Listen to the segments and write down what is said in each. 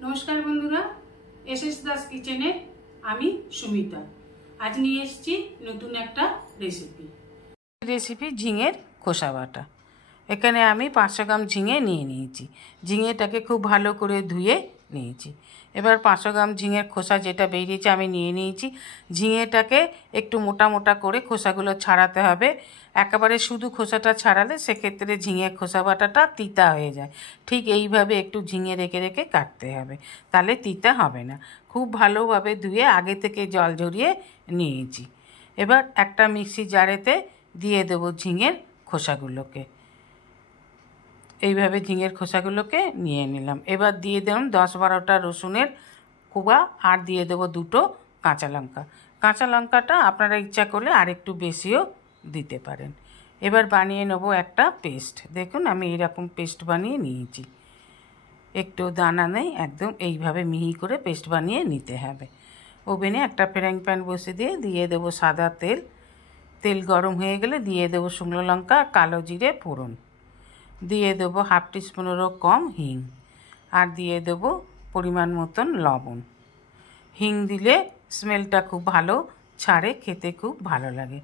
नमस्कार बंधुरा एसएस दास किचेने आमी सुमिता आज निये एसेछि नतून एकटा रेसिपि झिंगेर खोसा बाटा। एखाने आमी 500 ग्राम झिंगे निये निয়েছি। झिंगेटाके खूब भालो करे धुए निয়েছি। এবার 500 গ্রাম ঝিঙের খোসা যেটা বেরিয়েছে আমি নিয়ে নিয়েছি। ঝিঙেটাকে একটু মোটা মোটা করে খোসাগুলো ছাড়াতে হবে। একেবারে শুধু খোসাটা ছাড়ালে সেক্ষেত্রে ঝিঙের খোসা বাটাটা তিতা হয়ে যায়। ঠিক এইভাবে একটু ঝিঙে রেখে রেখে কাটতে হবে, তাহলে তিতা হবে না। খুব ভালোভাবে ধুয়ে আগে থেকে জল ঝরিয়ে নিয়েছি। এবার একটা মিক্সি জারেতে দিয়ে দেবো ঝিঙের খোসাগুলোকে। এইভাবে ঝিঙের খোসাগুলোকে নিয়ে নিলাম। এবার দিয়ে দিলাম 10-12টা রসুনের কোয়া আর দিয়ে দেবো 2টো কাঁচা লঙ্কা। কাঁচা লঙ্কাটা আপনারা ইচ্ছা করলে আর একটু বেশিও দিতে পারেন। এবার বানিয়ে নেব একটা পেস্ট। দেখুন আমি এইরকম পেস্ট বানিয়ে নিয়েছি। একটু দানা নেই, একদম এইভাবে মিহি করে পেস্ট বানিয়ে নিতে হবে। ওভেনে একটা ফ্রাইং প্যান বসে দিয়ে দেবো সাদা তেল। তেল গরম হয়ে গেলে দিয়ে দেবো শুকনো লঙ্কা আর কালো জিরে ফোড়ন। দিয়ে দেবো 1/2 টিস্পুনেরও কম হিং আর দিয়ে দেবো পরিমাণ মতন লবণ। হিং দিলে স্মেলটা খুব ভালো ছাড়ে, খেতে খুব ভালো লাগে।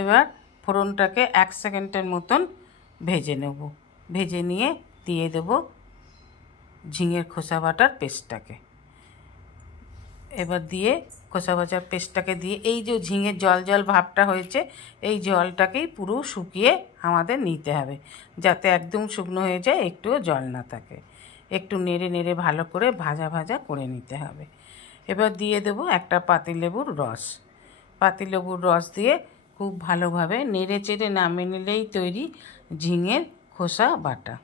এবার ফোড়নটাকে 1 সেকেন্ডের মতন ভেজে নেব। ভেজে নিয়ে দিয়ে দেবো ঝিঙের খোসা বাটার পেস্টটাকে। এবার দিয়ে খোসা বাটার পেস্টটাকে দিয়ে এই যে ঝিঙের জল জল ভাবটা হয়েছে, এই জলটাকেই পুরো শুকিয়ে আমাদের নিতে হবে, যাতে একদম শুকনো হয়ে যায়, একটুও জল না থাকে। একটু নেড়ে নেড়ে ভালো করে ভাজা ভাজা করে নিতে হবে। এবার দিয়ে দেবো একটা পাতিলেবুর রস। পাতিলেবুর রস দিয়ে খুব ভালোভাবে নেড়ে চেড়ে নামিয়ে নিলেই তৈরি ঝিঙের খোসা বাটা।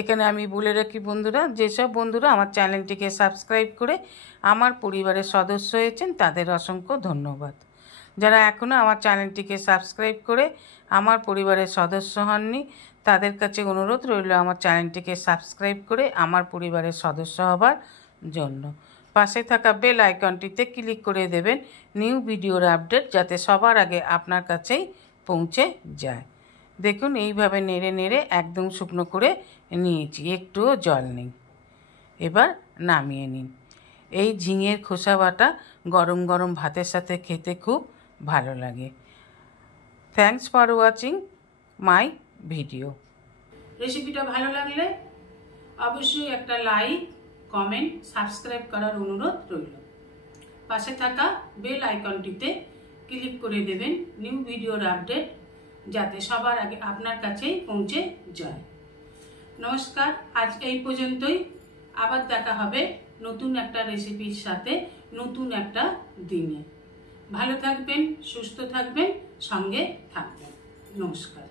এখানে আমি বলে রাখি বন্ধুরা, যেসব বন্ধুরা আমার চ্যানেলটিকে সাবস্ক্রাইব করে আমার পরিবারের সদস্য হয়েছেন তাদের অসংখ্য ধন্যবাদ। যারা এখনও আমার চ্যানেলটিকে সাবস্ক্রাইব করে আমার পরিবারের সদস্য হননি তাদের কাছে অনুরোধ রইল আমার চ্যানেলটিকে সাবস্ক্রাইব করে আমার পরিবারের সদস্য হবার জন্য। পাশে থাকা বেল আইকনটিতে ক্লিক করে দেবেন নিউ ভিডিওর আপডেট যাতে সবার আগে আপনার কাছেই পৌঁছে যায়। দেখুন এইভাবে নেড়ে নেড়ে একদম শুকনো করে নিয়েছি, একটুও জল নেই। এবার নামিয়ে নিন। এই ঝিঙের খোসা বাটা গরম গরম ভাতের সাথে খেতে খুব ভালো লাগে। Thanks for watching my video. রেসিপিটা ভালো লাগলে অবশ্যই একটা লাইক, কমেন্ট, সাবস্ক্রাইব করার অনুরোধ রইল। পাশে থাকা বেল আইকনটিতে ক্লিক করে দেবেন নিউ ভিডিওর আপডেট যাতে সবার আগে আপনার কাছেই পৌঁছে যায়। নমস্কার, আজ এই পর্যন্তই। আবার দেখা হবে নতুন একটা রেসিপির সাথে নতুন একটা দিনে। ভালো থাকবেন, সুস্থ থাকবেন, সঙ্গে থাকবেন। নমস্কার।